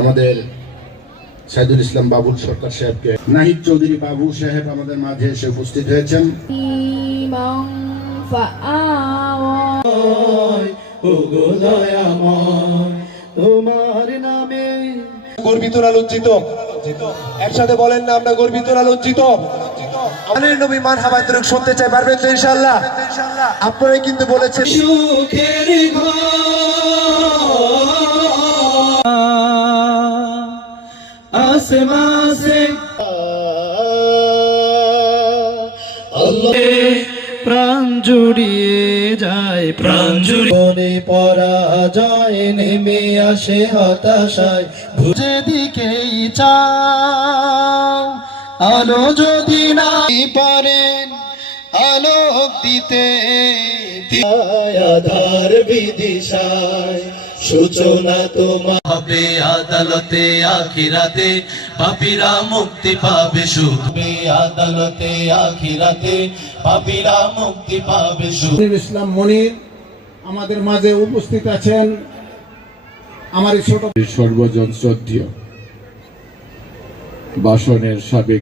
আমাদের সাইদুল ইসলাম বাবুল সরকার সাহেবকে নাহিদ চৌধুরী বাবু সাহেব আমাদের মাঝে এসে উপস্থিত হয়েছেন। তোমার নামে গর্বিত না লজ্জিত? একসাথে বলেন না, আমরা গর্বিত না লজ্জিত? আমাদের নবী মারহাবা দরুদ শুনতে চাই, পারবেন তো ইনশাআল্লাহ? আপনারাই কিন্তু বলেছেন সুখের আসমাসে প্রাণ জুড়িয়ে যায়, প্রাণ জুড়িয়ে পরাজয় নেমে আসে হতাশায়। যেদিকেই চাও আলো যদি নাই পারেন আলোক দিতে, আধার বিদিশায় সূচনা তোমার হবে আদালতে আখিরাতে, পাপীরা মুক্তি পাবে শুধু আদালতে আখিরাতে, পাপীরা মুক্তি পাবে শুধু। ইসলাম মনির আমাদের মাঝে উপস্থিত আছেন। আমার ছোট সর্বজন শ্রদ্ধেয় বাসনের সাবেক